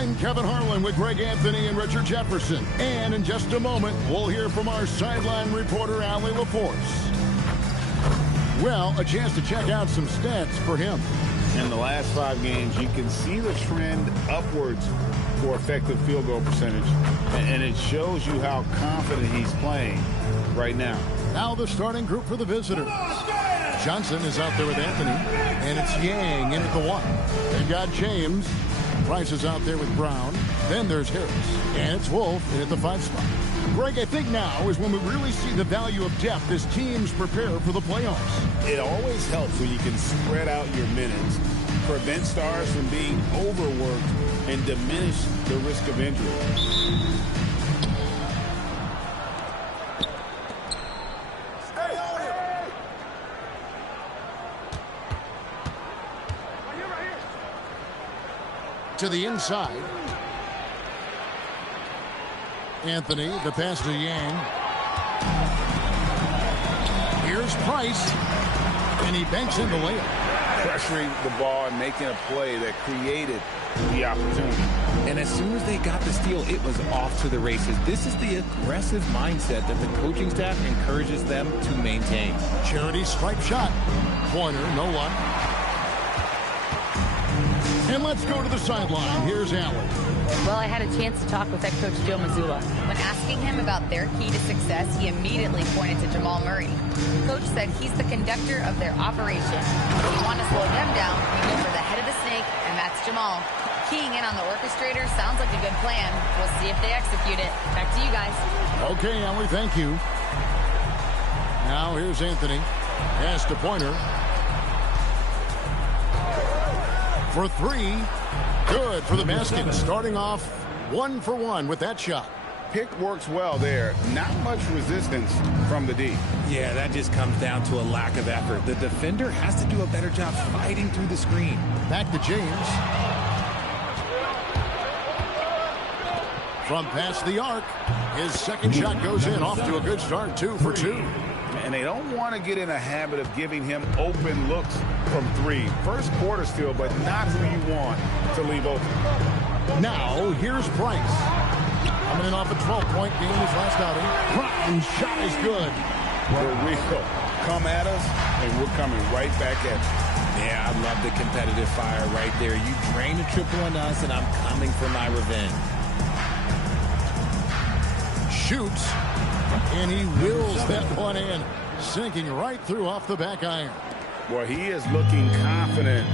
I'm Kevin Harlan with Greg Anthony and Richard Jefferson. And in just a moment, we'll hear from our sideline reporter, Allie LaForce. Well, a chance to check out some stats for him. In the last 5 games, you can see the trend upwards for effective field goal percentage. And it shows you how confident he's playing right now. Now the starting group for the visitors. Johnson is out there with Anthony, and it's Yang in at the 1. They've got James. Price is out there with Brown. Then there's Harris, and it's Wolf in at the 5 spot. Greg, I think now is when we really see the value of depth as teams prepare for the playoffs. It always helps when you can spread out your minutes, prevent stars from being overworked, and diminish the risk of injury. To the inside. Anthony, the pass to Yang. Here's Price. And he banks in the layup. Pressuring the ball and making a play that created the opportunity. And as soon as they got the steal, it was off to the races. This is the aggressive mindset that the coaching staff encourages them to maintain. Charity stripe shot. Pointer, no luck. And let's go to the sideline. Here's Allen. Well, I had a chance to talk with head coach Joe Mazzulla. When asking him about their key to success, he immediately pointed to Jamal Murray. The coach said he's the conductor of their operation. If you want to slow them down, you go for the head of the snake, and that's Jamal. Keying in on the orchestrator sounds like a good plan. We'll see if they execute it. Back to you guys. Okay, Allie, thank you. Now here's Anthony. Pass to Pointer. For 3. Good for the basket. Starting off 1 for 1 with that shot. Pick works well there. Not much resistance from the D. Yeah, that just comes down to a lack of effort. The defender has to do a better job fighting through the screen. Back to James. From past the arc. His second shot goes in. Off to a good start. 2 for 2. And they don't want to get in a habit of giving him open looks from 3. First quarter still, but not who you want to leave open. Now, here's Price. Coming in off a 12-point game his last outing. Brown's shot is good. For real. Come at us, and we're coming right back at you. Yeah, I love the competitive fire right there. You drain a triple on us, and I'm coming for my revenge. Shoots. And he wills that one in, sinking right through off the back iron. Well, he is looking confident.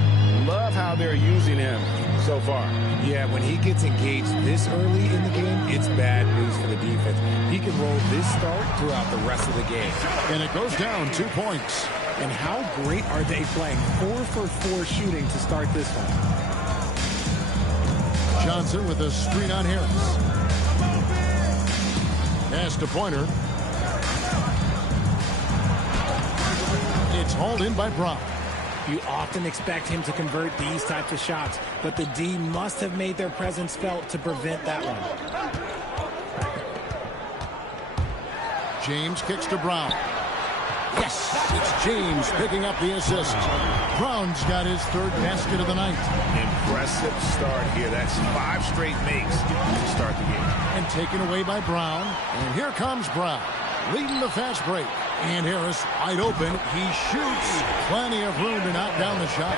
Love how they're using him so far. Yeah, when he gets engaged this early in the game, it's bad news for the defense. He can roll this start throughout the rest of the game. And it goes down 2 points. And how great are they playing? 4 for 4 shooting to start this one. Johnson with a screen on Harris. Pass to Pointer. It's hauled in by Brown. You often expect him to convert these types of shots, but the D must have made their presence felt to prevent that one. James kicks to Brown. Yes, it's James picking up the assist. Brown's got his 3rd basket of the night. Impressive start here. That's 5 straight makes to start the game. And taken away by Brown. And here comes Brown, leading the fast break. And Harris wide open. He shoots. Plenty of room to knock down the shot.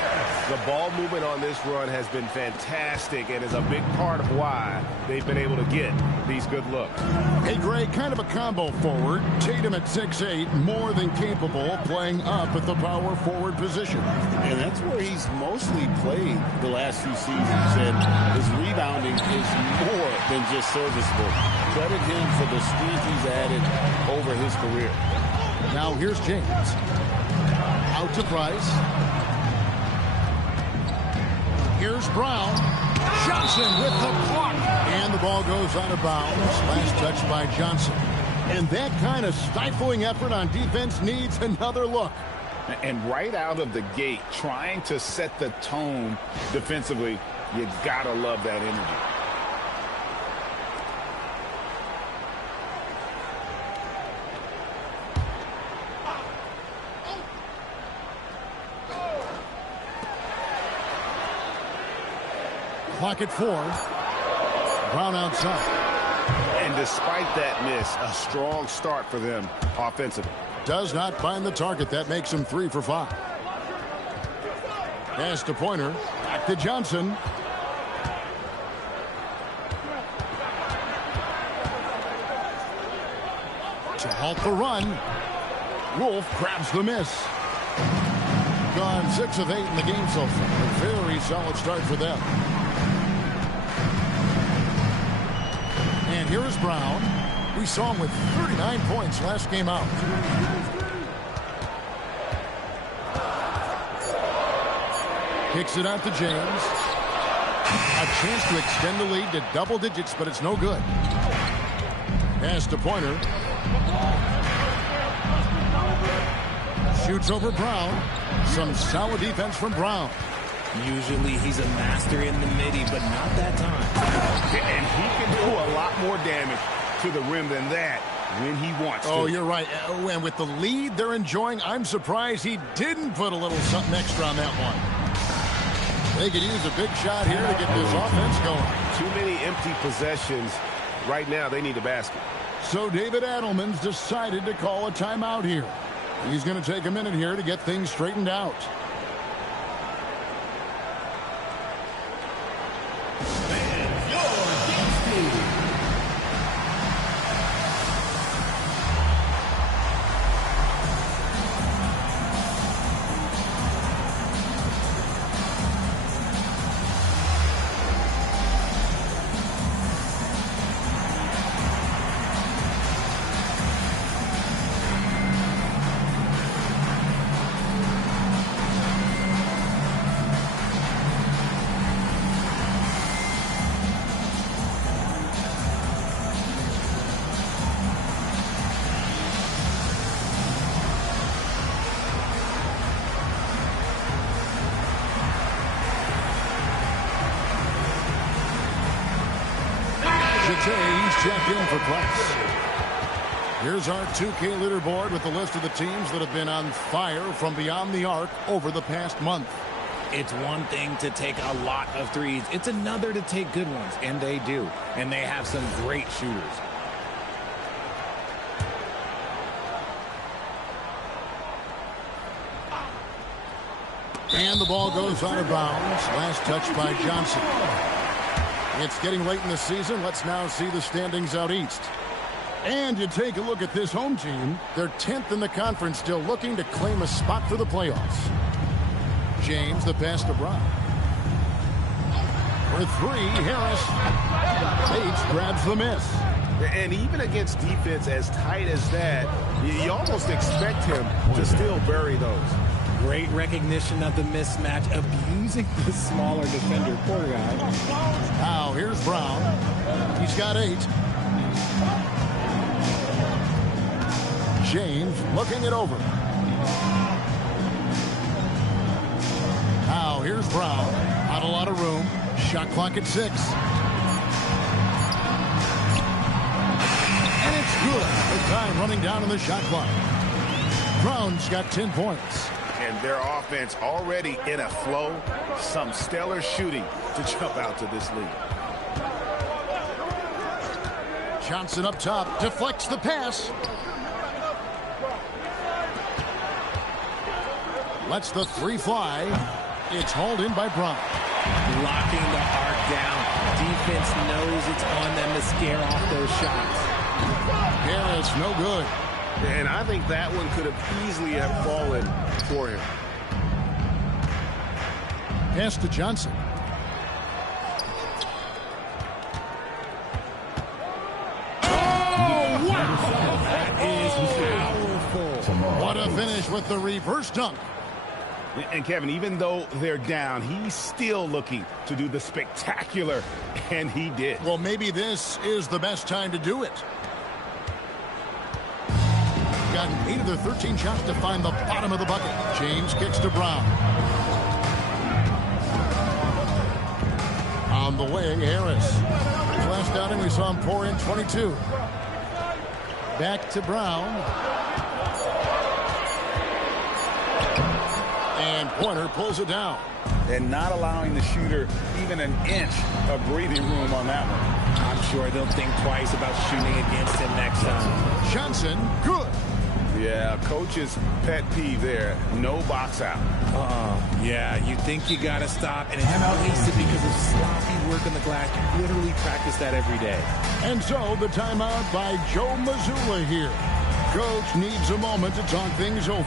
The ball movement on this run has been fantastic and is a big part of why they've been able to get these good looks. Hey, Greg, kind of a combo forward. Tatum at 6'8", more than capable, playing up at the power forward position. And that's where he's mostly played the last few seasons. And his rebounding is more than just serviceable. Credit him for the strength he's added over his career. Now here's James. Out to Price. Here's Brown. Johnson with the block. And the ball goes out of bounds. Last touch by Johnson. And that kind of stifling effort on defense needs another look. And right out of the gate, trying to set the tone defensively, you gotta love that energy. Clock at 4. Brown outside. And despite that miss, a strong start for them offensively. Does not find the target. That makes him 3 for 5. Pass to Pointer. Back to Johnson. To halt the run. Wolf grabs the miss. Gone 6 of 8 in the game so far. A very solid start for them. And here is Brown. We saw him with 39 points last game out. Kicks it out to James. A chance to extend the lead to double digits, but it's no good. Pass to Pointer. Shoots over Brown. Some solid defense from Brown. Usually he's a master in the midi, but not that time. And he can do a lot more damage to the rim than that when he wants to. Oh, you're right. And with the lead they're enjoying, I'm surprised he didn't put a little something extra on that one. They could use a big shot here to get this offense going. Too many empty possessions. Right now, they need a basket. So David Adelman's decided to call a timeout here. He's going to take a minute here to get things straightened out. He's checked in for Price. Here's our 2K leaderboard with the list of the teams that have been on fire from beyond the arc over the past month. It's one thing to take a lot of threes. It's another to take good ones, and they do. And they have some great shooters. And the ball goes out of bounds. Last touch by Johnson. It's getting late in the season. Let's now see the standings out east. And you take a look at this home team. They're 10th in the conference, still looking to claim a spot for the playoffs. James, the pass to Brown. For 3, Harris. Bates grabs the miss. And even against defense as tight as that, you almost expect him to still bury those. Great recognition of the mismatch, abusing the smaller defender. Poor guy. Now here's Brown. He's got 8. James looking it over. Now here's Brown. Not a lot of room. Shot clock at 6. And it's good. The time running down on the shot clock. Brown's got 10 points. And their offense already in a flow. Some stellar shooting to jump out to this lead. Johnson up top. Deflects the pass. Lets the 3 fly. It's hauled in by Brown. Locking the arc down. Defense knows it's on them to scare off those shots. Harris, no good. And I think that one could have easily have fallen for him. Pass to Johnson. Oh, wow! That is powerful. What a finish with the reverse dunk. And Kevin, even though they're down, he's still looking to do the spectacular, and he did. Well, maybe this is the best time to do it. Gotten 8 of their 13 shots to find the bottom of the bucket. James kicks to Brown. On the way, Harris. His last outing, we saw him pour in 22. Back to Brown. And Pointer pulls it down. and not allowing the shooter even an inch of breathing room on that one. I'm sure they'll think twice about shooting against him next time. Johnson, good. Yeah, coach's pet peeve there. No box out. Yeah, you think you got to stop, and it's wasted because of sloppy work on the glass. You literally practice that every day. And so the timeout by Joe Mazzulla here. Coach needs a moment to talk things over.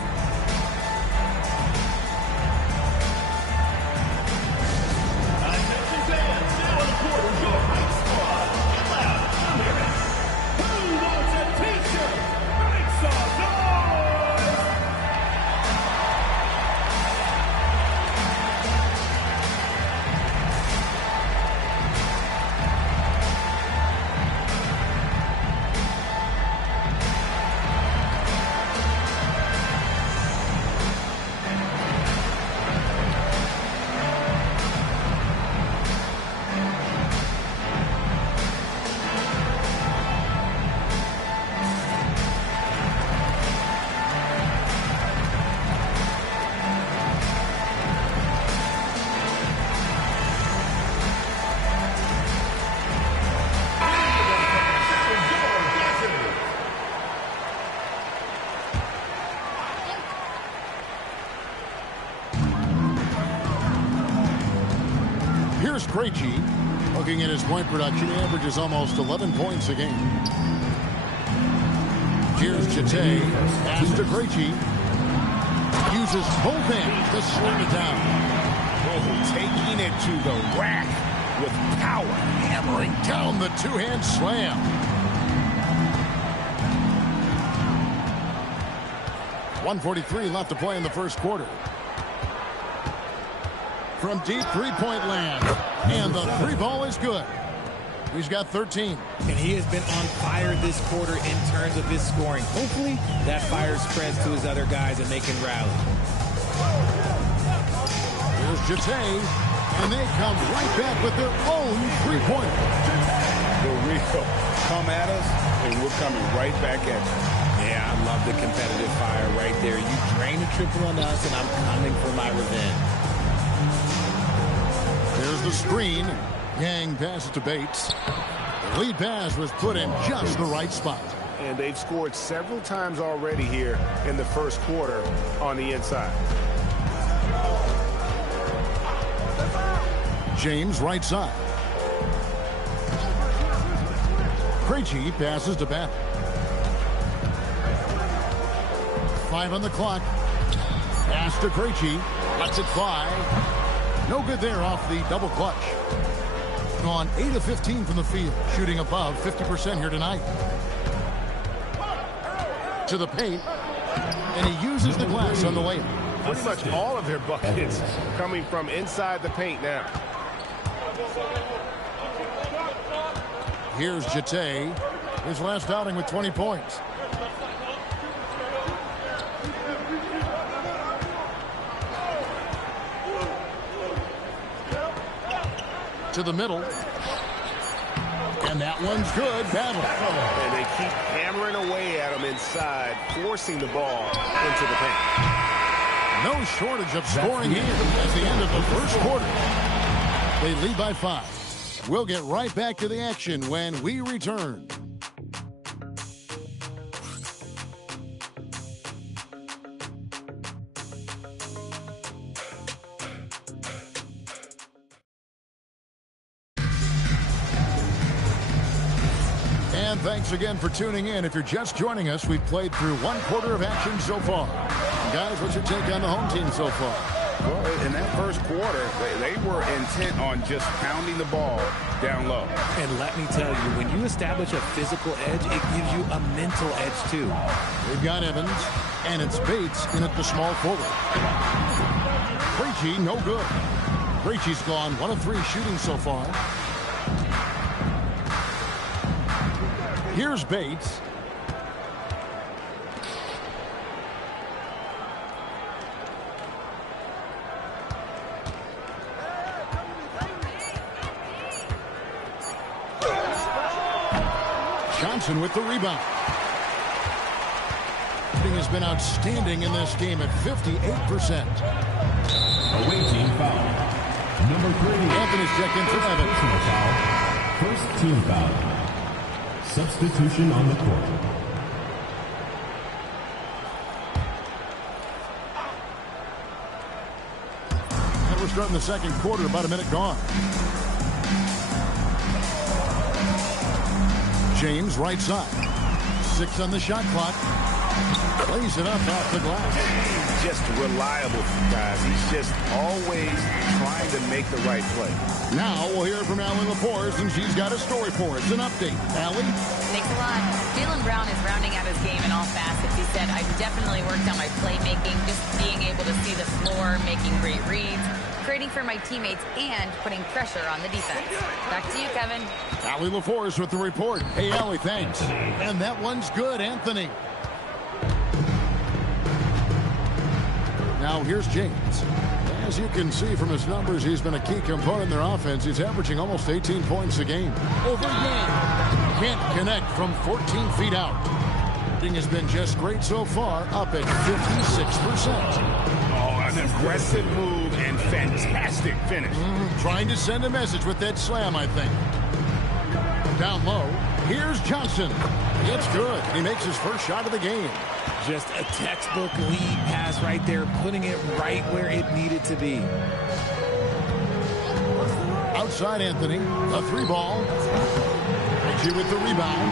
Here's Krejci. Looking at his point production, he averages almost 11 points a game. Here's Jete. Pass to Krejci. Uses both hands to slam it down. Oh, taking it to the rack with power. Hammering down the two-hand slam. .143 left to play in the first quarter. From deep three-point land. And the three ball is good. He's got 13. And he has been on fire this quarter in terms of his scoring. Hopefully, that fire spreads to his other guys and they can rally. Here's Jete. And they come right back with their own three-pointer. The real come at us, and we're coming right back at you. Yeah, I love the competitive fire right there. You drain a triple on us, and I'm coming for my revenge. There's the screen. Yang passes to Bates. The lead pass was put in just the right spot. And they've scored several times already here in the first quarter on the inside. James right side. Krejci passes to Bat. 5 on the clock. Pass to Krejci. Lets it fly. No good there off the double clutch. Gone 8 of 15 from the field. Shooting above 50% here tonight. To the paint. And he uses the glass on the way. Pretty much all of their buckets coming from inside the paint now. Here's Jete. His last outing with 20 points. To the middle. And that one's good. Battle. And they keep hammering away at him inside, forcing the ball into the paint. No shortage of scoring here at the end of the first quarter. They lead by 5. We'll get right back to the action when we return. And thanks again for tuning in. If you're just joining us, we've played through one quarter of action so far. Guys, what's your take on the home team so far? Well, in that first quarter, they were intent on just pounding the ball down low. And let me tell you, when you establish a physical edge, it gives you a mental edge, too. We've got Evans, and it's Bates in at the small forward. Krejci, no good. Krejci's gone 1 of 3 shooting so far. Here's Bates. Johnson with the rebound. Shooting has been outstanding in this game at 58%. Awaiting foul. Number 3. Anthony's checked in for Evan. Personal foul. First team foul. Substitution on the court. And we're starting the second quarter, about a minute gone. James, right side. 6 on the shot clock. Plays it up off the glass. Just reliable, guys. He's just always trying to make the right play. Now we'll hear from Allie LaForce, and she's got a story for us. An update. Allie? Thanks a lot. Jaylen Brown is rounding out his game in all facets. He said, I've definitely worked on my playmaking, just being able to see the floor, making great reads, creating for my teammates, and putting pressure on the defense. Back to you, Kevin. Allie LaForce with the report. Hey, Allie, thanks. And that one's good, Anthony. Now here's James. As you can see from his numbers, he's been a key component in their offense. He's averaging almost 18 points a game. Over Yang. Can't connect from 14 feet out. Shooting has been just great so far, up at 56%. Oh, an aggressive move and fantastic finish. Trying to send a message with that slam, I think. Down low, here's Johnson. It's good. He makes his first shot of the game. Just a textbook lead pass right there, putting it right where it needed to be. Outside Anthony, a 3-ball. Reggie with the rebound.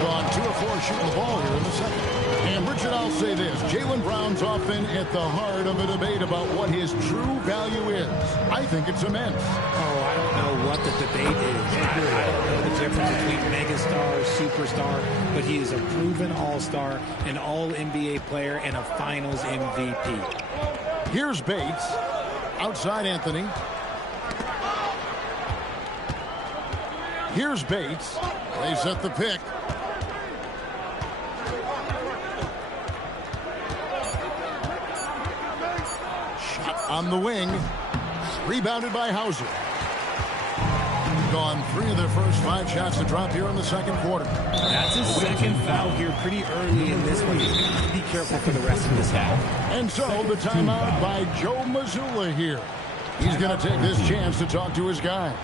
Gone 2 of 4 shooting the ball here in the second. And Richard, I'll say this. Jaylen Brown's often at the heart of a debate about what his true value is. I think it's immense. Oh, I don't know what the debate is. I don't know the difference between megastar, superstar, but he is a proven all-star, an all-NBA player, and a finals MVP. Here's Bates. Outside Anthony. Here's Bates. They set the pick. Shot on the wing. Rebounded by Hauser. Gone 3 of their first 5 shots to drop here in the second quarter. That's his second foul here pretty early in this one. He's got to be careful for the rest of this half. And so the timeout by Joe Mazzulla here. He's going to take this chance to talk to his guys.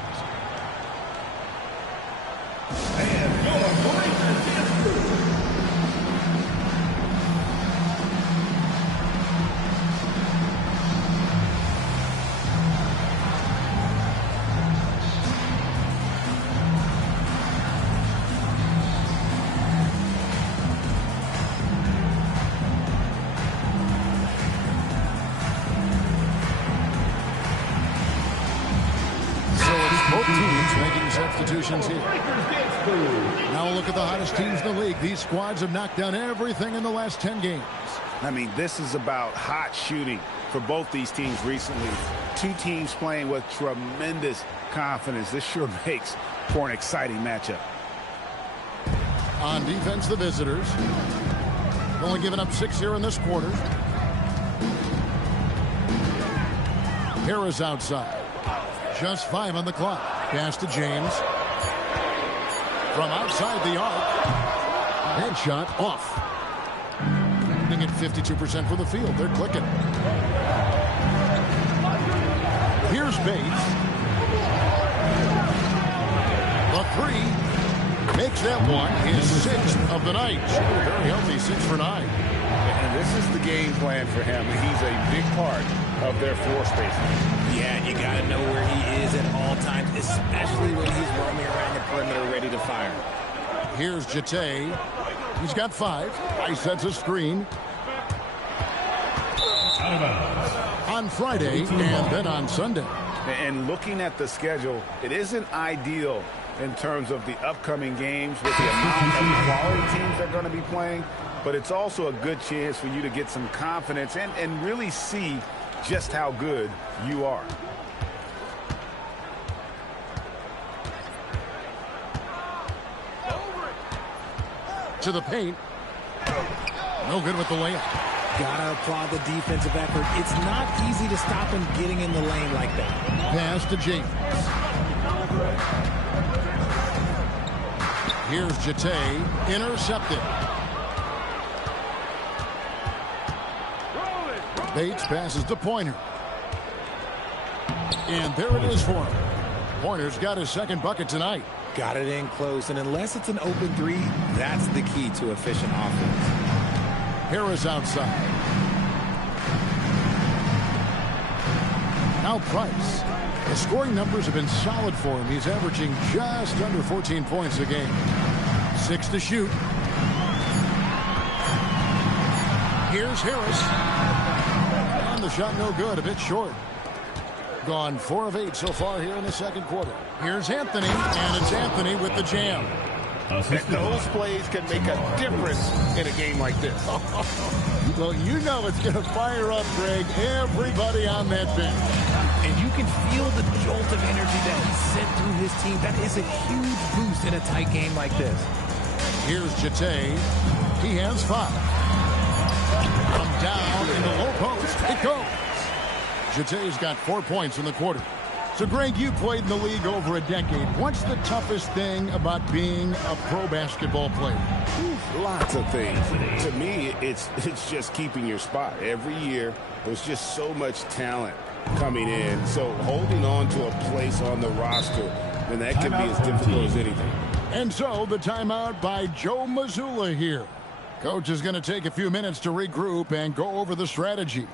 Substitutions here. Now we'll look at the hottest teams in the league. These squads have knocked down everything in the last 10 games. I mean, this is about hot shooting for both these teams recently. 2 teams playing with tremendous confidence. This sure makes for an exciting matchup. On defense, the visitors. Only giving up 6 here in this quarter. Harris outside. Just 5 on the clock. Pass to James. From outside the arc. Headshot off. Shooting at 52% for the field. They're clicking. Here's Bates. The 3. Makes that one his 6th of the night. Shooting very healthy, 6 for 9. And this is the game plan for him. He's a big part of their floor spacing. Yeah, you got to know where he is at all times, especially when he's roaming around the perimeter ready to fire. Here's Jete. He's got 5. He sets a screen. On Friday and then on Sunday. And looking at the schedule, it isn't ideal in terms of the upcoming games with the amount of quality teams they're going to be playing, but it's also a good chance for you to get some confidence and really see just how good you are. To the paint. No good with the layup. Gotta applaud the defensive effort. It's not easy to stop him getting in the lane like that. Pass to James. Here's Jete. Intercepted. Bates passes to Pointer. And there it is for him. Pointer's got his second bucket tonight. Got it in close, and unless it's an open three, that's the key to efficient offense. Harris outside. Now Price. The scoring numbers have been solid for him. He's averaging just under 14 points a game. 6 to shoot. Here's Harris. And the shot no good, a bit short. Gone 4 of 8 so far here in the second quarter. Here's Anthony, and it's Anthony with the jam. Those plays can make a difference in a game like this. Well, you know it's going to fire up, Greg, everybody on that bench. And you can feel the jolt of energy that he sent through his team. That is a huge boost in a tight game like this. Here's Jete. He has 5. From down in the low post, it goes. Jete's got 4 points in the quarter. So, Greg, you played in the league over a decade. What's the toughest thing about being a pro basketball player? Lots of things. To me, it's just keeping your spot. Every year, there's just so much talent coming in. So holding on to a place on the roster, and that can be as difficult as anything. And so the timeout by Joe Mazzulla here. Coach is going to take a few minutes to regroup and go over the strategy.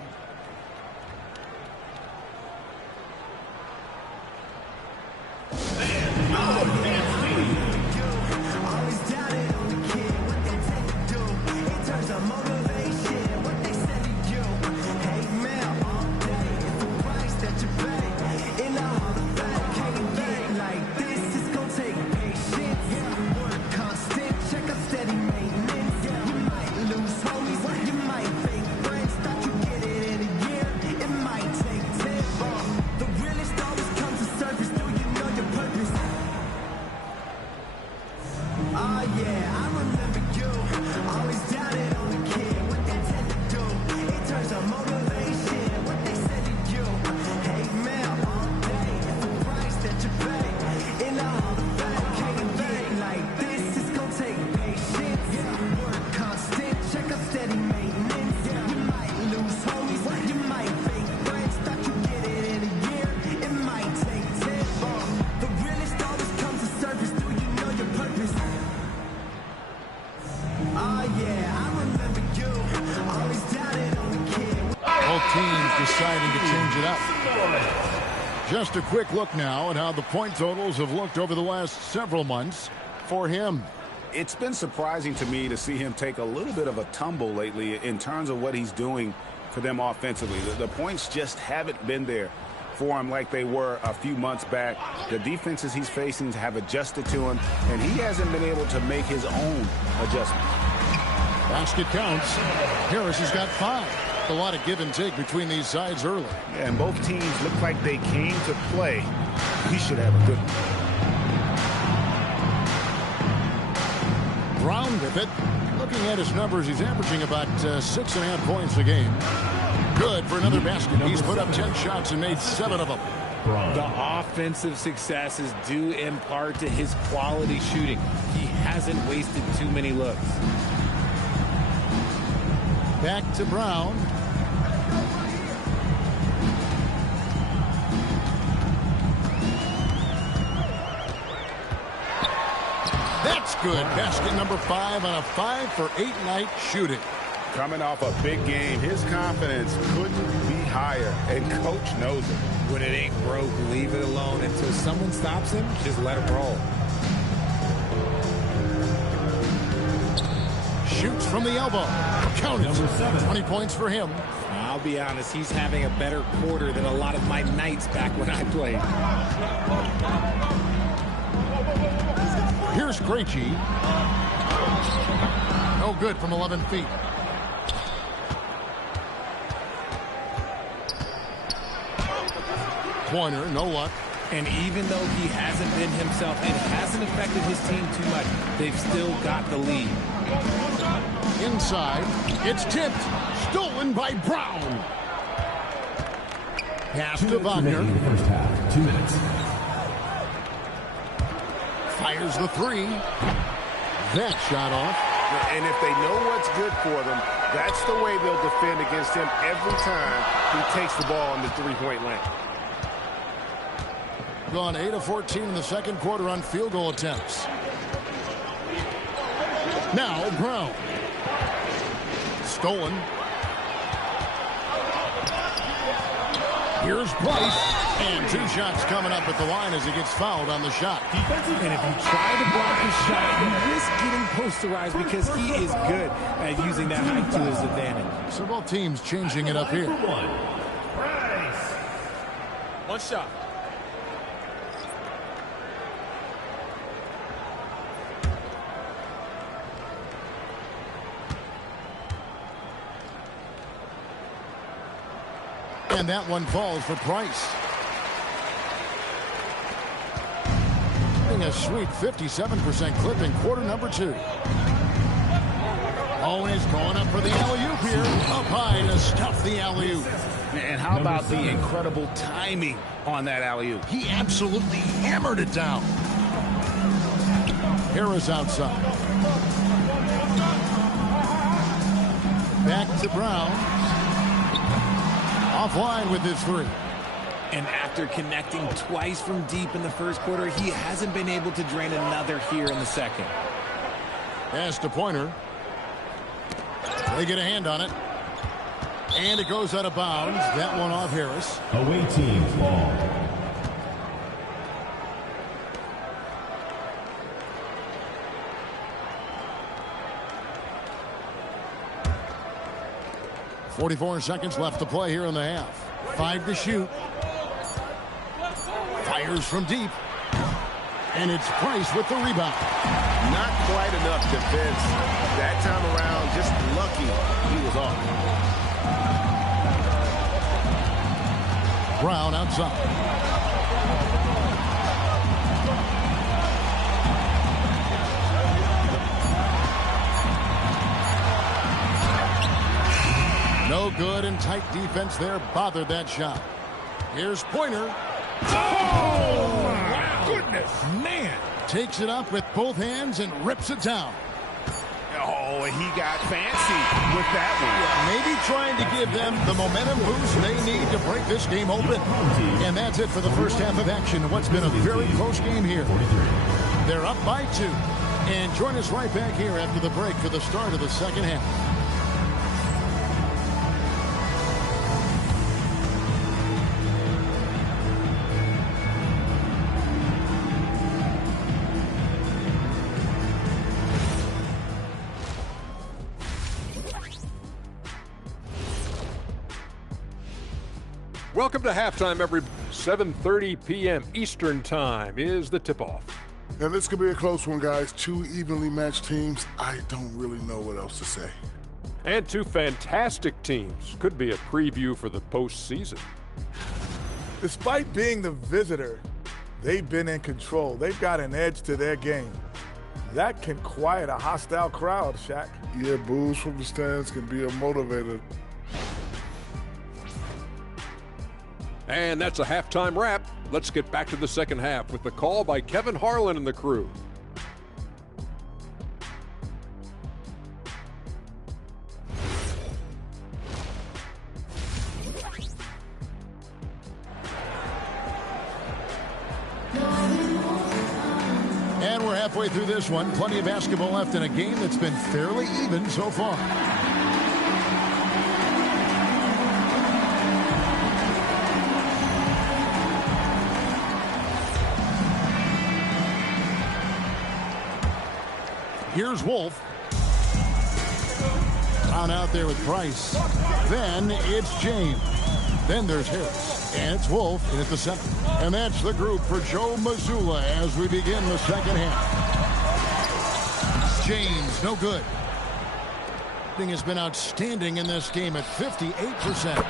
Deciding to change it up. Just a quick look now at how the point totals have looked over the last several months for him. It's been surprising to me to see him take a little bit of a tumble lately in terms of what he's doing for them offensively. The points just haven't been there for him like they were a few months back. The defenses he's facing have adjusted to him, and he hasn't been able to make his own adjustment. Basket counts. Harris has got 5. A lot of give and take between these sides early. Yeah, and both teams look like they came to play. He should have a good one. Brown with it. Looking at his numbers, he's averaging about 6.5 points a game. Good for another basket. He's put up 10 shots and made 7 of them. The offensive success is due in part to his quality shooting. He hasn't wasted too many looks. Back to Brown. That's good. Basket number 5 on a 5-for-8 night shooting. Coming off a big game, his confidence couldn't be higher, and coach knows it. When it ain't broke, leave it alone. Until someone stops him, just let him roll. Shoots from the elbow. Count it. 20 points for him. I'll be honest, he's having a better quarter than a lot of my nights back when I played. Here's Krejci. No good from 11 feet. Pointer, no luck. And even though he hasn't been himself, it hasn't affected his team too much. They've still got the lead. Inside, it's tipped. Stolen by Brown. Pass to Wagner. First half, 2 minutes. Fires the 3. That shot off. And if they know what's good for them, that's the way they'll defend against him every time he takes the ball in the three-point line. Gone 8 of 14 in the second quarter on field goal attempts. Now Brown. Stolen. Here's Price. And 2 shots coming up at the line as he gets fouled on the shot. And if you try to block his shot, you risk getting posterized because he is good at using that height to his advantage. So both teams changing it up here. One shot. And that one falls for Price. A sweet 57% clip in quarter number 2. Always going up for the alley-oop here. Up high to stuff the alley-oop. And how about the incredible timing on that alley-oop? He absolutely hammered it down. Harris outside. Back to Brown. Offline with his 3. And after connecting twice from deep in the first quarter, he hasn't been able to drain another here in the second. Pass to Pointer. They get a hand on it. And it goes out of bounds. That one off Harris. Away team's ball. .44 seconds left to play here in the half. 5 to shoot. Fires from deep. And it's Price with the rebound. Not quite enough defense that time around. Just lucky he was off. Brown outside. No good, and tight defense there bothered that shot. Here's Pointer. Oh, wow. Goodness, man. Takes it up with both hands and rips it down. Oh, he got fancy with that one. Yeah, maybe trying to give them the momentum boost they need to break this game open. And that's it for the first half of action. What's been a very close game here. They're up by 2. And join us right back here after the break for the start of the second half. Welcome to halftime, every 7:30 p.m. Eastern time is the tip-off. Now, this could be a close one, guys. 2 evenly matched teams. I don't really know what else to say. And 2 fantastic teams. Could be a preview for the postseason. Despite being the visitor, they've been in control. They've got an edge to their game. That can quiet a hostile crowd, Shaq. Yeah, boos from the stands can be a motivator. And that's a halftime wrap. Let's get back to the second half with the call by Kevin Harlan and the crew. And we're halfway through this one. Plenty of basketball left in a game that's been fairly even so far. Here's Wolf. On out there with Price. Then it's James. Then there's Harris. And it's Wolf in at the center. And that's the group for Joe Mazzulla as we begin the second half. James, no good. Has been outstanding in this game at 58%.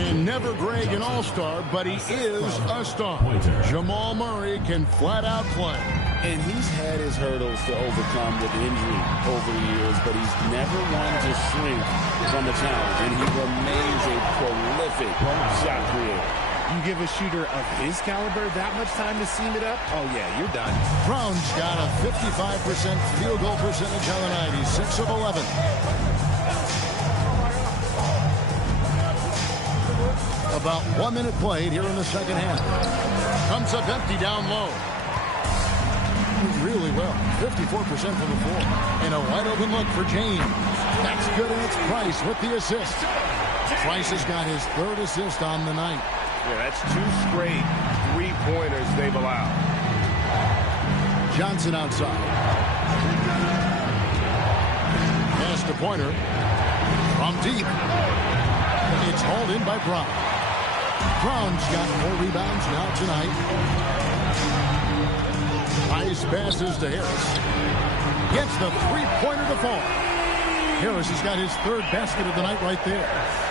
And never Greg an all-star, but he is a star. Jamal Murray can flat out play. And he's had his hurdles to overcome with injury over the years, but he's never one to shrink from a challenge. And he remains a prolific shot creator. You give a shooter of his caliber that much time to seam it up? Oh, yeah, you're done. Brown's got a 55% field goal percentage on the night. He's 6 of 11. A About 1 minute played here in the second half. Comes up empty down low. Really well. 54% from the floor. And a wide open look for James. That's good, and it's Price with the assist. Price has got his third assist on the night. Yeah, that's 2 straight three-pointers they've allowed. Johnson outside. Pass to Pointer. From deep. It's hauled in by Brown. Brown's got 4 rebounds now tonight. Nice passes to Harris. Gets the three-pointer to fall. Harris has got his third basket of the night right there.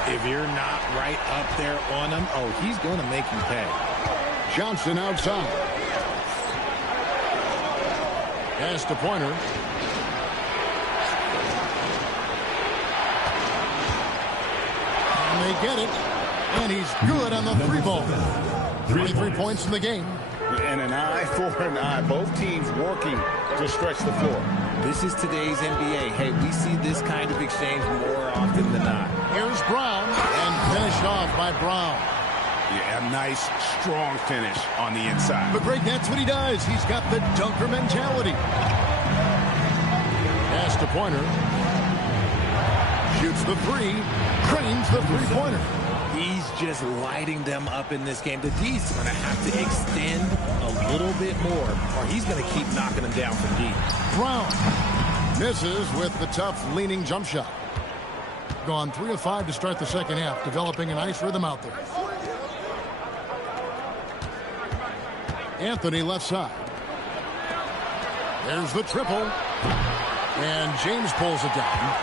If you're not right up there on him, oh, he's going to make you pay. Johnson outside. Pass to Pointer. And they get it. And he's good on the 3-ball. 23 points in the game. And an eye for an eye. Both teams working to stretch the floor. This is today's NBA. Hey, we see this kind of exchange more often than not. Here's Brown, and finished off by Brown. Yeah, a nice, strong finish on the inside. But Greg, that's what he does. He's got the dunker mentality. Pass to Pointer. Shoots the 3. Cranes the 3-pointer. He's just lighting them up in this game. The D's going to have to extend a little bit more, or he's going to keep knocking them down from deep. Brown misses with the tough leaning jump shot. Gone 3 of 5 to start the second half, developing a nice rhythm out there. Anthony left side. There's the triple. And James pulls it down.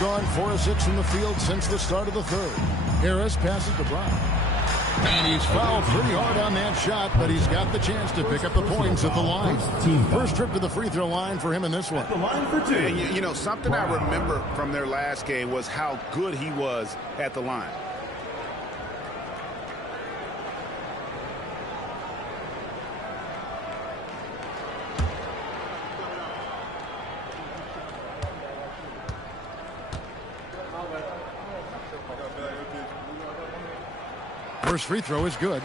Gone 4 of 6 from the field since the start of the third. Harris passes to Brown. And he's fouled pretty hard on that shot, but he's got the chance to pick up the points at the line. First trip to the free throw line for him in this one. And you know, something I remember from their last game was how good he was at the line. First free throw is good.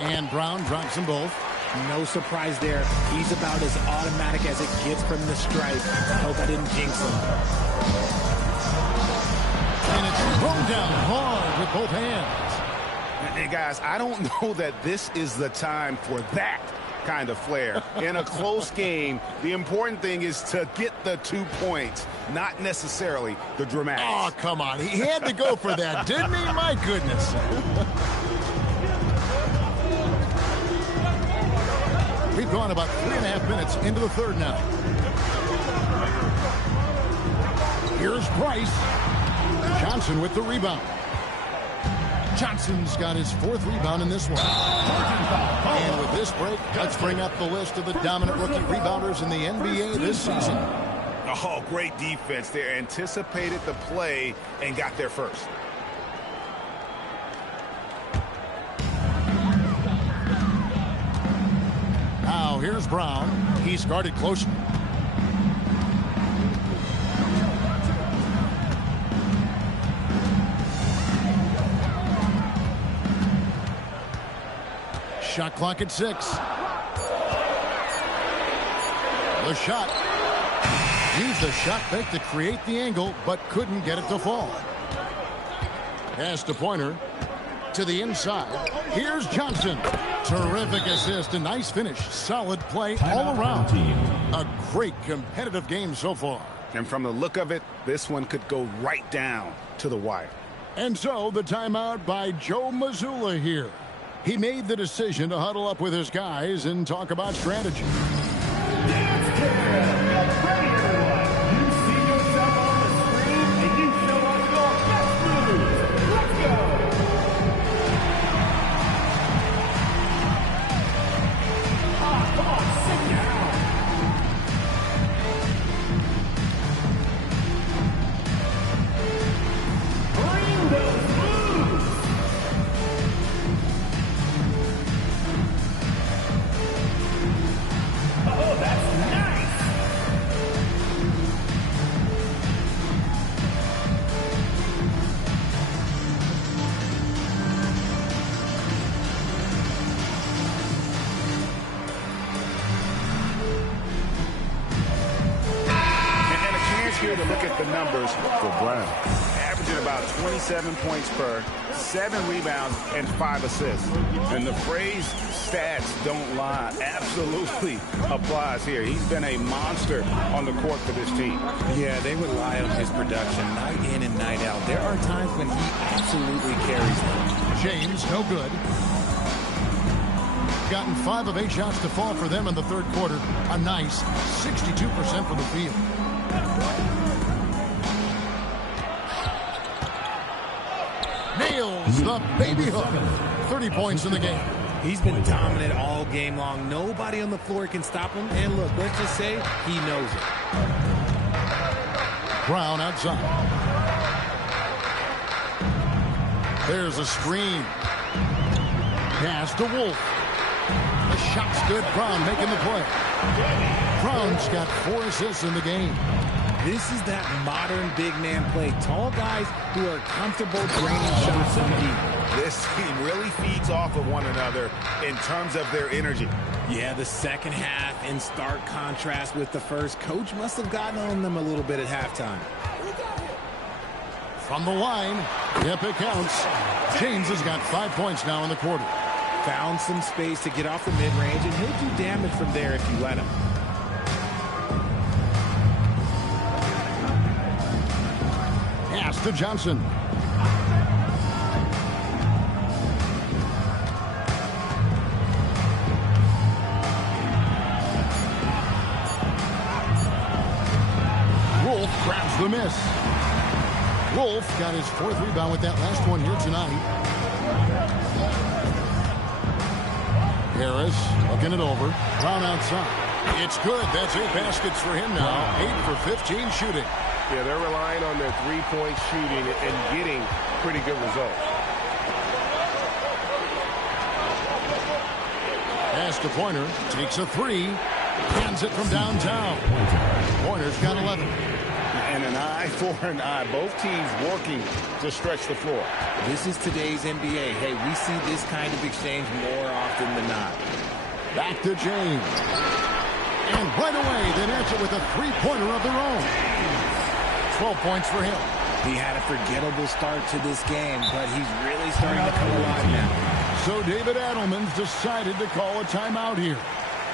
And Brown drops them both. No surprise there. He's about as automatic as it gets from the stripe. I hope I didn't jinx him. And it's thrown down hard with both hands. Hey, guys, I don't know that this is the time for that kind of flair. In a close game, the important thing is to get the 2 points, not necessarily the dramatics. Oh, come on. He had to go for that, didn't he? My goodness. We've gone about 3.5 minutes into the third now. Here's Price. Johnson with the rebound. Johnson's got his 4th rebound in this one. And with this break, let's bring up the list of the dominant rookie rebounders in the NBA this season. Oh, great defense. They anticipated the play and got there first. Now here's Brown. He's guarded close. Shot clock at 6. The shot. Used the shot fake to create the angle, but couldn't get it to fall. Pass to Pointer. To the inside. Here's Johnson. Terrific assist. A nice finish. Solid play all around. A great competitive game so far. And from the look of it, this one could go right down to the wire. And so the timeout by Joe Mazzulla here. He made the decision to huddle up with his guys and talk about strategy. numbers for Brown. Averaging about 27 points per, 7 rebounds, and 5 assists. And the phrase stats don't lie absolutely applies here. He's been a monster on the court for this team. Yeah, they rely on his production night in and night out. There are times when he absolutely carries them. James, no good. Gotten 5 of 8 shots to fall for them in the third quarter. A nice 62% from the field. Nails the baby hook. 30 points in the game. He's been dominant all game long. Nobody on the floor can stop him. And look, let's just say he knows it. Brown outside. There's a screen. Pass to Wolf. The shot's good. Brown making the play. Brown's got 4 assists in the game. This is that modern big man play. Tall guys who are comfortable draining shots from deep. This team really feeds off of one another in terms of their energy. Yeah, the second half in stark contrast with the first. Coach must have gotten on them a little bit at halftime. From the line, yep, it counts. James has got 5 points now in the quarter. Found some space to get off the mid-range, and he'll do damage from there if you let him. Pass to Johnson. Wolf grabs the miss. Wolf got his 4th rebound with that last one here tonight. Harris looking it over. Brown outside. It's good. That's 8 baskets for him now. 8 for 15 shooting. Yeah, they're relying on their three-point shooting and getting pretty good results. Pass to Pointer. Takes a 3. Hands it from downtown. Pointer's got 11. And an eye for an eye. Both teams working to stretch the floor. This is today's NBA. Hey, we see this kind of exchange more often than not. Back to James. And right away, they answer with a 3-pointer of their own. 12 points for him. He had a forgettable start to this game, but he's really starting to come alive now. So David Adelman's decided to call a timeout here.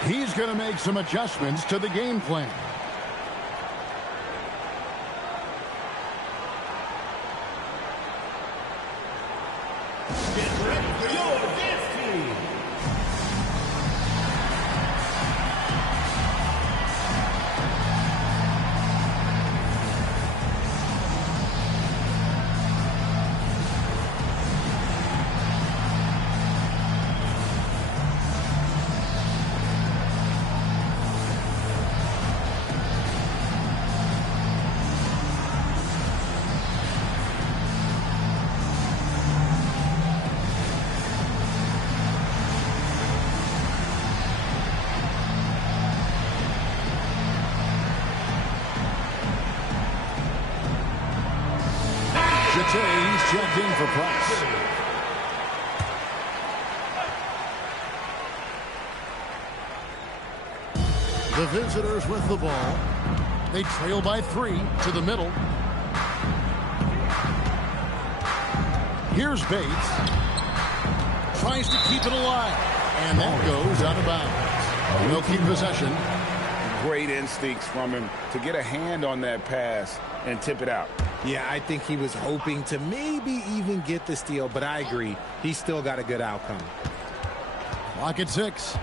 He's going to make some adjustments to the game plan. He's checked in for Price. The visitors with the ball. They trail by 3 to the middle. Here's Bates. Tries to keep it alive. And that goes out of bounds. They'll keep possession. Great instincts from him to get a hand on that pass and tip it out. Yeah, I think he was hoping to maybe even get the steal, but I agree. He's still got a good outcome. Clock at 6.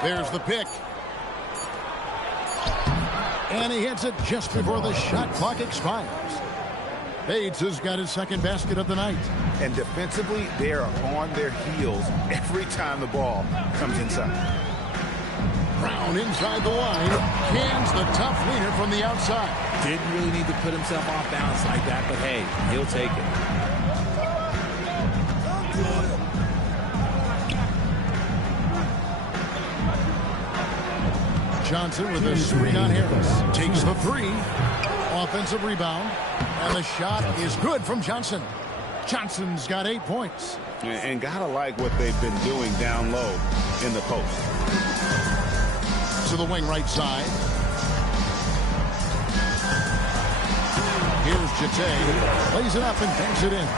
There's the pick. And he hits it just before the shot clock expires. Bates has got his 2nd basket of the night. And defensively, they are on their heels every time the ball comes inside. Brown inside the line. Cans the tough leaner from the outside. Didn't really need to put himself off balance like that, but hey, he'll take it. Johnson with a screen on Harris. Takes the 3. Offensive rebound. And the shot is good from Johnson. Johnson's got 8 points. And gotta like what they've been doing down low in the post. To the wing right side. Here's Jete. Plays it up and banks it in.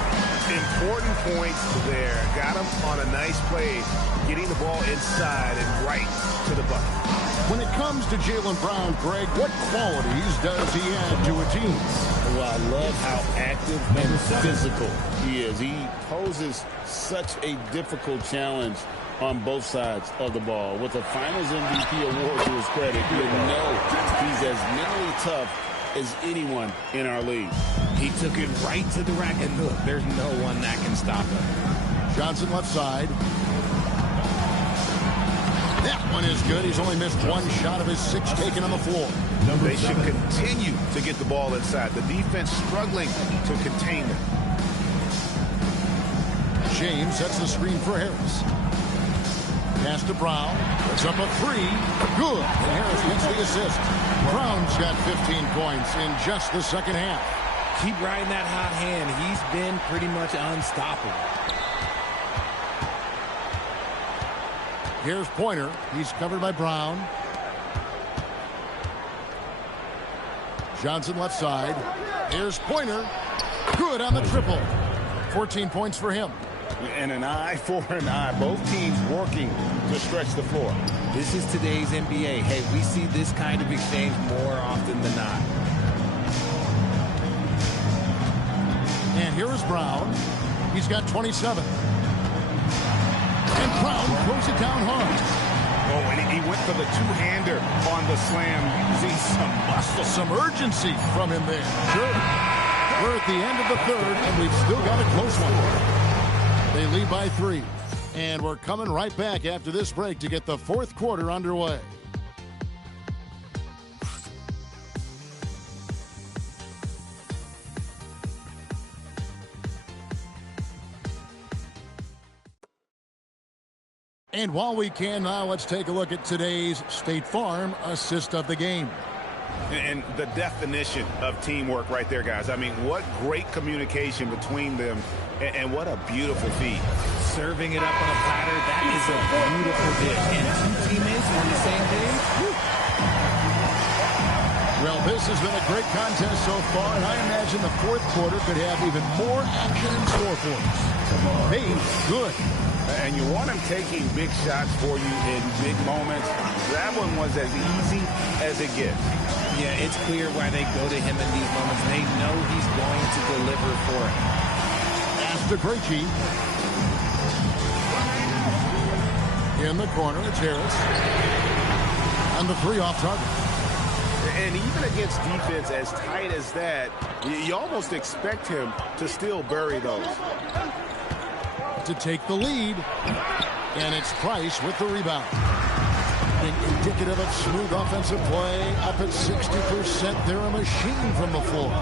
Important points there. Got him on a nice play, getting the ball inside and right to the bucket. When it comes to Jaylen Brown, Greg, what qualities does he add to a team? Well, I love how active and physical he is. He poses such a difficult challenge on both sides of the ball. With a Finals MVP award to his credit, you know he's as mentally tough as anyone in our league. He took it right to the rack, and look, there's no one that can stop him. Johnson left side. That one is good. He's only missed one shot of his 6 taken on the floor. They should continue to get the ball inside. The defense struggling to contain them. James sets the screen for Harris. Pass to Brown. It's up a 3. Good. And Harris gets the assist. Brown's got 15 points in just the second half. Keep riding that hot hand. He's been pretty much unstoppable. Here's Pointer. He's covered by Brown. Johnson left side. Here's Pointer. Good on the triple. 14 points for him. And an eye for an eye. Both teams working to stretch the floor. This is today's NBA. Hey, we see this kind of exchange more often than not. And here is Brown. He's got 27. And Brown throws it down hard. Oh, and he went for the two-hander on the slam, using some muscle. Some urgency from him there. Sure. We're at the end of the third, and we've still got a close one. They lead by 3. And we're coming right back after this break to get the fourth quarter underway. And while we can now, let's take a look at today's State Farm assist of the game. And the definition of teamwork right there, guys. I mean, what great communication between them, and what a beautiful feed. Serving it up on a platter, that is a beautiful dish. And 2 teammates on the same page. Well, this has been a great contest so far, and I imagine the fourth quarter could have even more action in store for us. Made good. And you want him taking big shots for you in big moments. That one was as easy as it gets. Yeah, it's clear why they go to him in these moments. They know he's going to deliver for it. Pass to Krejci. In the corner, it's Harris. And the 3 off target. And even against defense as tight as that, you almost expect him to still bury those. To take the lead. And it's Price with the rebound. Indicative of smooth offensive play. Up at 60%. They're a machine from the floor.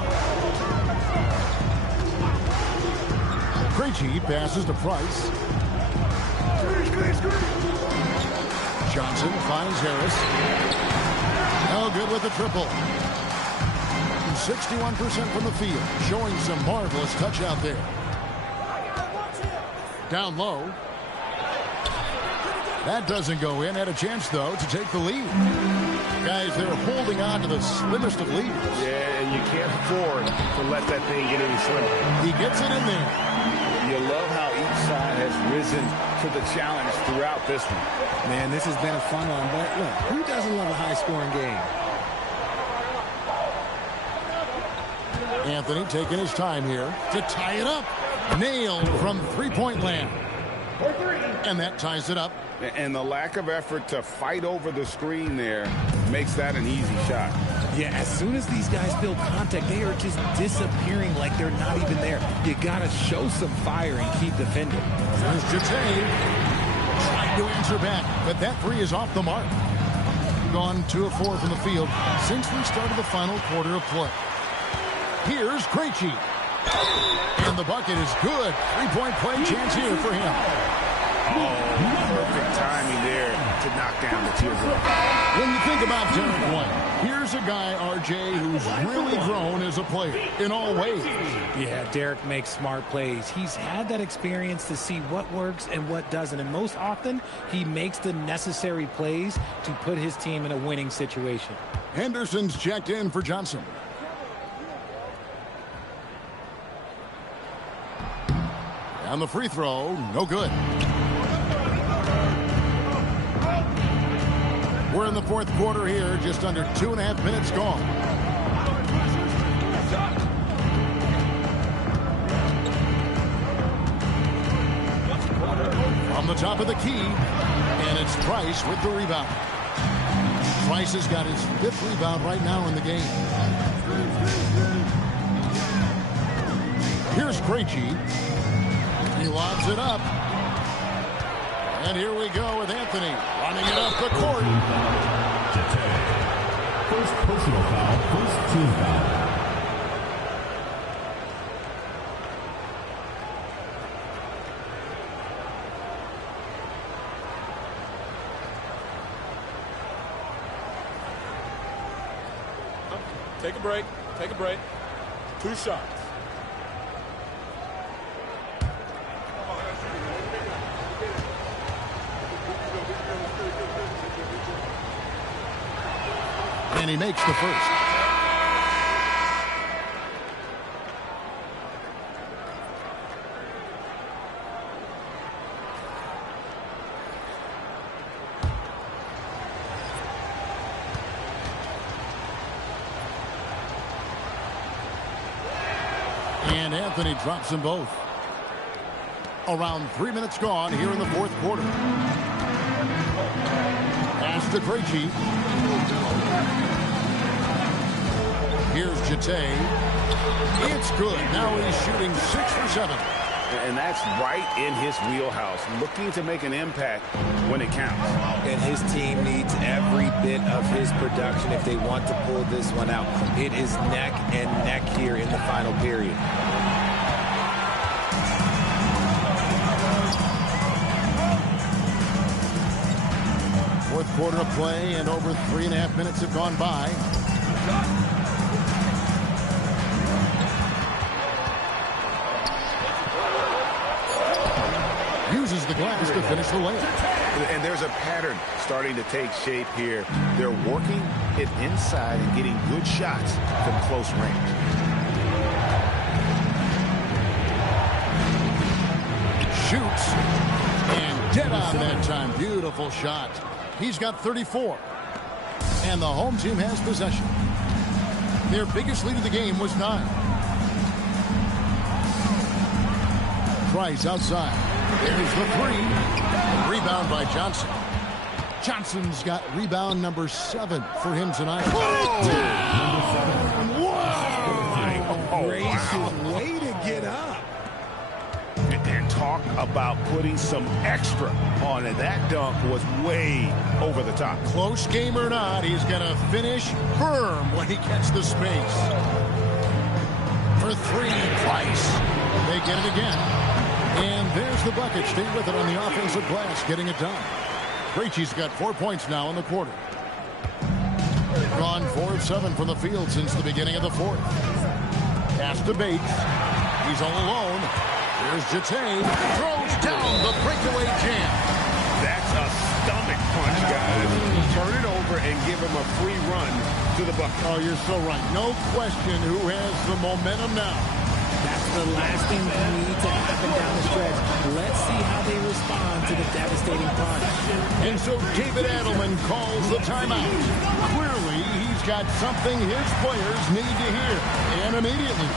Krejci passes to Price. Johnson finds Harris. No good with the triple. 61% from the field. Showing some marvelous touch out there. Down low. That doesn't go in. Had a chance, though, to take the lead. Guys, they're holding on to the slimmest of leads. Yeah, and you can't afford to let that thing get any slimmer. He gets it in there. You love how each side has risen to the challenge throughout this one. Man, this has been a fun one. But look, who doesn't love a high-scoring game? Anthony taking his time here to tie it up. Nailed from three-point land. And that ties it up. And the lack of effort to fight over the screen there makes that an easy shot. Yeah, as soon as these guys build contact, they are just disappearing like they're not even there. You got to show some fire and keep defending. There's Jete trying to answer back, but that 3 is off the mark. Gone 2 of 4 from the field since we started the final quarter of play. Here's Krejci. And the bucket is good. 3-point play chance here for him. Oh, perfect timing there to knock down the teardrop. When you think about Derek White, here's a guy, RJ, who's really grown as a player in all ways. Yeah, Derek makes smart plays. He's had that experience to see what works and what doesn't. And most often, he makes the necessary plays to put his team in a winning situation. Henderson's checked in for Johnson. And the free throw, no good. We're in the fourth quarter here, just under 2.5 minutes gone. From the top of the key, and it's Price with the rebound. Price has got his 5th rebound right now in the game. Here's Krejci. He lobs it up. And here we go with Anthony running it up the court. First personal foul, first team foul. Take a break. Take a break. 2 shots. And he makes the first. And Anthony drops them both. Around 3 minutes gone here in the fourth quarter. Pass to Krejci. Here's Jete. It's good. Now he's shooting 6 for 7. And that's right in his wheelhouse, looking to make an impact when it counts. And his team needs every bit of his production if they want to pull this one out. It is neck and neck here in the final period. Fourth quarter of play, and over 3.5 minutes have gone by. Uses the glass to finish the layup. And there's a pattern starting to take shape here. They're working it inside and getting good shots from close range. Shoots. And dead on that time. Beautiful shot. He's got 34. And the home team has possession. Their biggest lead of the game was 9. Price outside. There's the 3. Rebound by Johnson. Johnson's got rebound number 7 for him tonight. Wow! Gracious way to get up. And talk about putting some extra on it. That dunk was way over the top. Close game or not, he's going to finish firm when he gets the space. For 3, Price. They get it again. And there's the bucket. Stay with it on the offensive glass, getting it done. Krejci's got 4 points now in the quarter. Gone 4 of 7 from the field since the beginning of the fourth. Pass to Bates. He's all alone. Here's Jete. Throws down the breakaway jam. That's a stomach punch, guys. Turn it over and give him a free run to the bucket. Oh, you're so right. No question who has the momentum now. That's the last thing that needs to happen down the stretch. Let's see how they respond to the devastating punch. And so David Adelman calls the timeout. Clearly, he's got something his players need to hear, and immediately.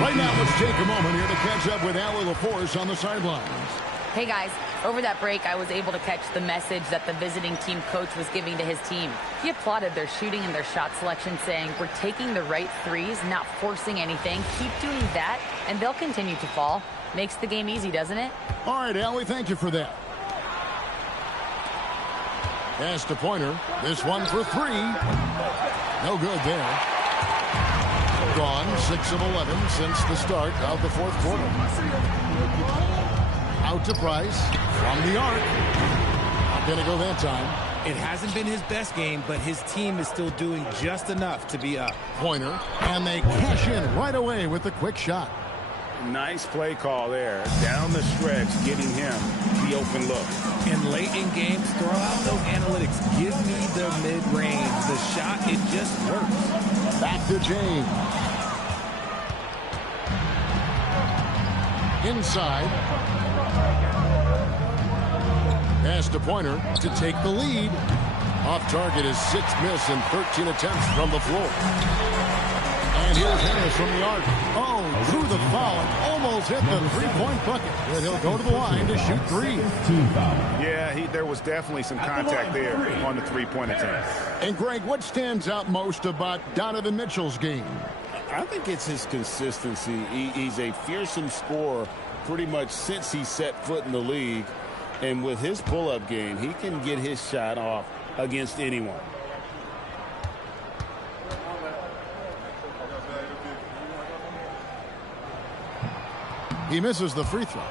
Right now, let's take a moment here to catch up with Allie LaForce on the sidelines. Hey, guys. Over that break, I was able to catch the message that the visiting team coach was giving to his team. He applauded their shooting and their shot selection, saying, "We're taking the right threes, not forcing anything. Keep doing that, and they'll continue to fall." Makes the game easy, doesn't it? All right, Allie, thank you for that. Pass to Pointer. This one for three. No good there. Gone 6 of 11 since the start of the fourth quarter. Out to Price from the arc. Not going to go that time. It hasn't been his best game, but his team is still doing just enough to be up. Pointer, and they cash in right away with the quick shot. Nice play call there. Down the stretch, getting him the open look. And late in games, throw out those analytics. Give me the mid-range. The shot, it just works. Back to James. Inside. Pass to Pointer to take the lead. Off target is 6 miss and 13 attempts from the floor. And here's Harris from the arc. Oh, drew the foul and almost hit the three-point bucket. But he'll go to the line to shoot 3. Yeah, there was definitely some contact there on the three-point attempt. And Greg, what stands out most about Donovan Mitchell's game? I think it's his consistency. He's a fearsome scorer pretty much since he set foot in the league. And with his pull-up game, he can get his shot off against anyone. He misses the free throw.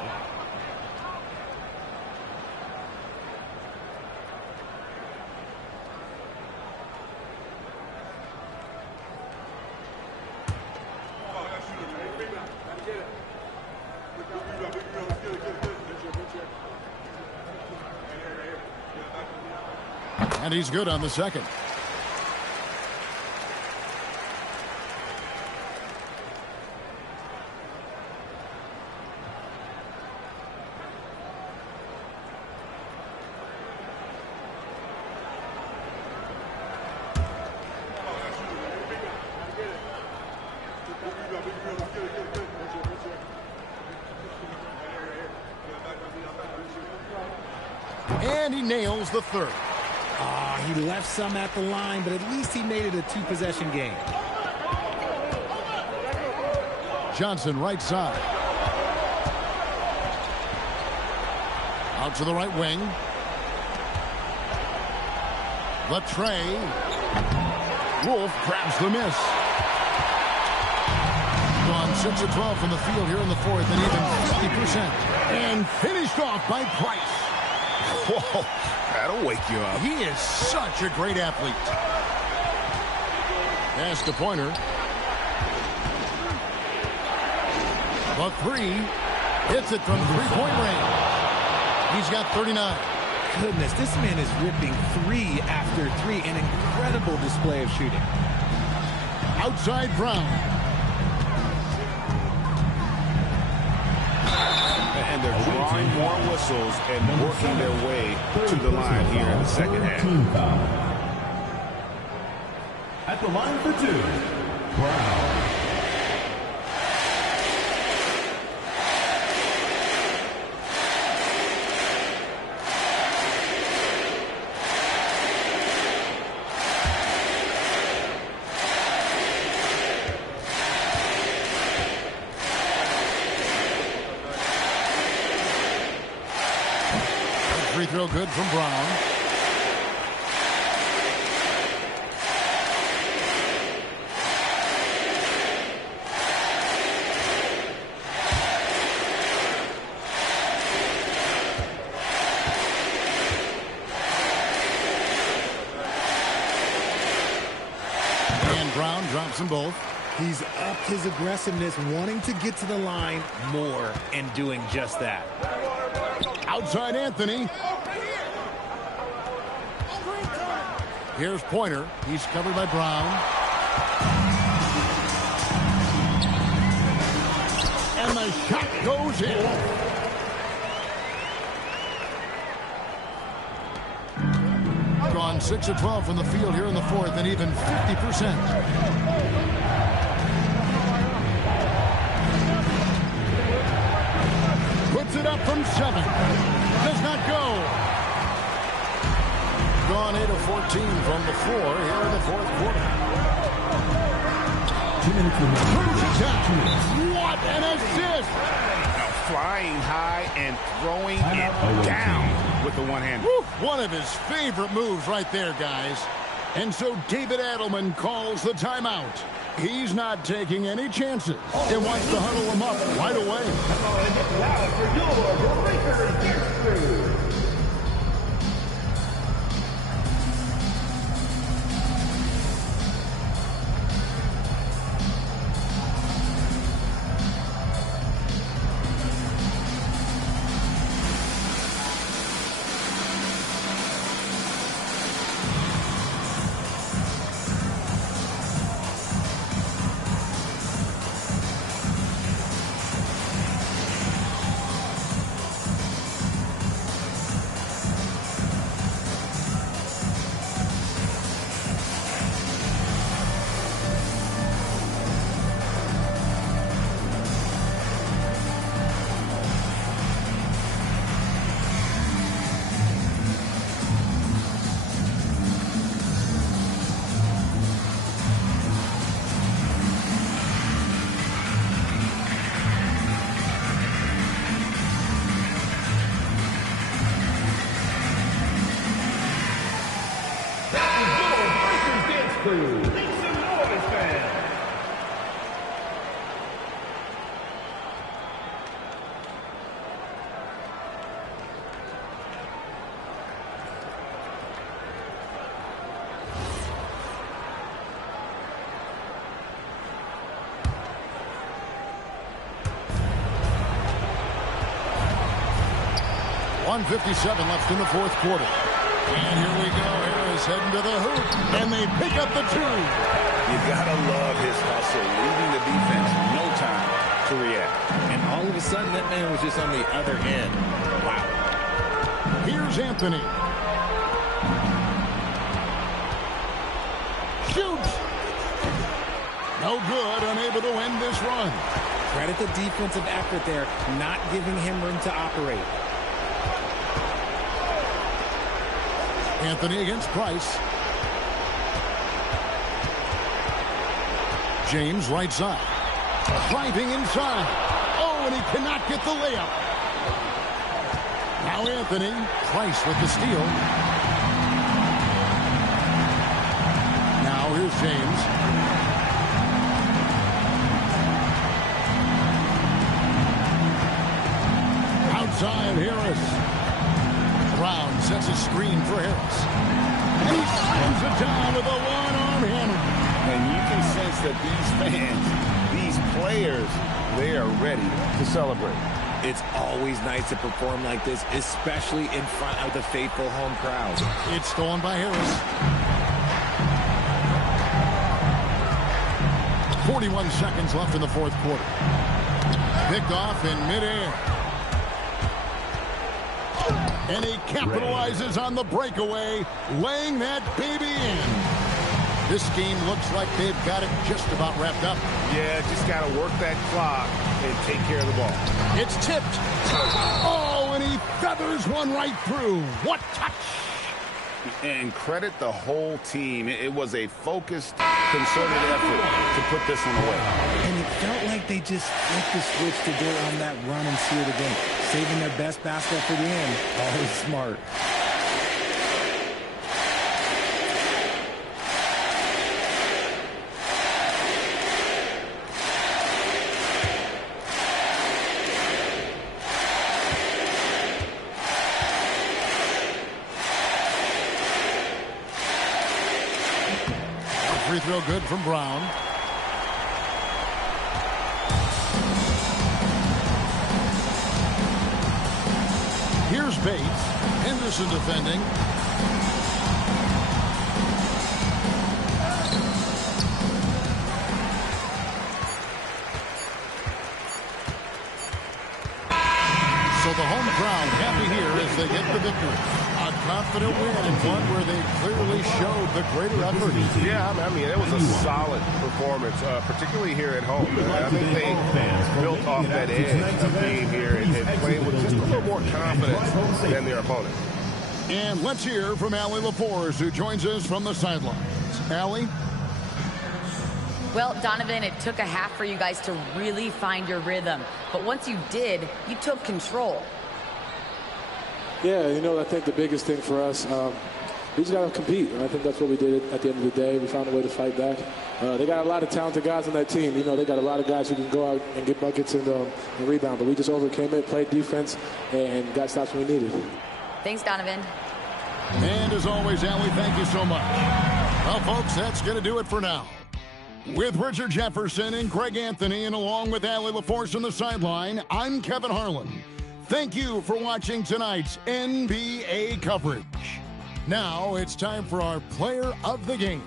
And he's good on the second. And he nails the third. He left some at the line, but at least he made it a 2-possession game. Johnson right side. Out to the right wing. The tray. Wolf grabs the miss. Gone 6 of 12 from the field here in the fourth, and even 50%. And finished off by Price. Whoa, that'll wake you up. He is such a great athlete. Pass to Pointer. The three. Hits it from three-point range. He's got 39. Goodness, this man is ripping 3 after 3. An incredible display of shooting. Outside Brown. And they're drawing more whistles and working their way to the line here in the second half. At the line for 2, Brown. Free throw good from Brown. And Brown drops them both. He's upped his aggressiveness, wanting to get to the line more, and doing just that. Outside Anthony. Here's Pointer. He's covered by Brown. And the shot goes in. Gone 6 of 12 from the field here in the fourth, and even 50%. Puts it up from 7. Does not go. Gone 8 of 14 from the floor here in the fourth quarter. 2 minutes remaining. What an assist! Flying high and throwing it down with the one-hand. One of his favorite moves right there, guys. And so David Adelman calls the timeout. He's not taking any chances and wants to huddle them up right away. .157 left in the fourth quarter. And here we go. Harris heading to the hoop. And they pick up the 2. You gotta love his hustle, leaving the defense no time to react. And all of a sudden, that man was just on the other end. Wow. Here's Anthony. Shoots. No good, unable to win this run. Credit the defensive effort there, not giving him room to operate. Anthony against Price. James right side. Driving inside. Oh, and he cannot get the layup. Now Anthony. Price with the steal. Now here's James. Outside Harris. Brown sets a screen for Harris. And he slams it down with a one-arm hammer. And you can sense that these fans, these players, they are ready to celebrate. It's always nice to perform like this, especially in front of the faithful home crowd. It's stolen by Harris. 41 seconds left in the fourth quarter. Picked off in midair. And he capitalizes on the breakaway, laying that baby in. This game looks like they've got it just about wrapped up. Yeah, just got to work that clock and take care of the ball. It's tipped. Oh, and he feathers one right through. What touch! And credit the whole team. It was a focused, concerted effort to put this one away. And it felt like they just flipped the switch to go on that run and seal the game. Saving their best basket for the end. Always smart. Free throw good from Brown. Here's Bates. Henderson defending. So the home crowd happy here as they get the victory. A confident win and one where they clearly showed the greater effort. Yeah, I mean, it was a solid performance, particularly here at home. I think they built off that edge of being here and playing with just a little more confidence than their opponent. And let's hear from Allie LaForce, who joins us from the sidelines. Allie? Well, Donovan, it took a half for you guys to really find your rhythm. But once you did, you took control. Yeah, I think the biggest thing for us, we just got to compete. And I think that's what we did at the end of the day. We found a way to fight back. They got a lot of talented guys on that team. They got a lot of guys who can go out and get buckets and rebound. But we just overcame it, played defense, and got stops when we needed. Thanks, Donovan. And as always, Allie, thank you so much. Well, folks, that's going to do it for now. With Richard Jefferson and Greg Anthony, and along with Allie LaForce on the sideline, I'm Kevin Harlan. Thank you for watching tonight's NBA coverage. Now it's time for our Player of the Game.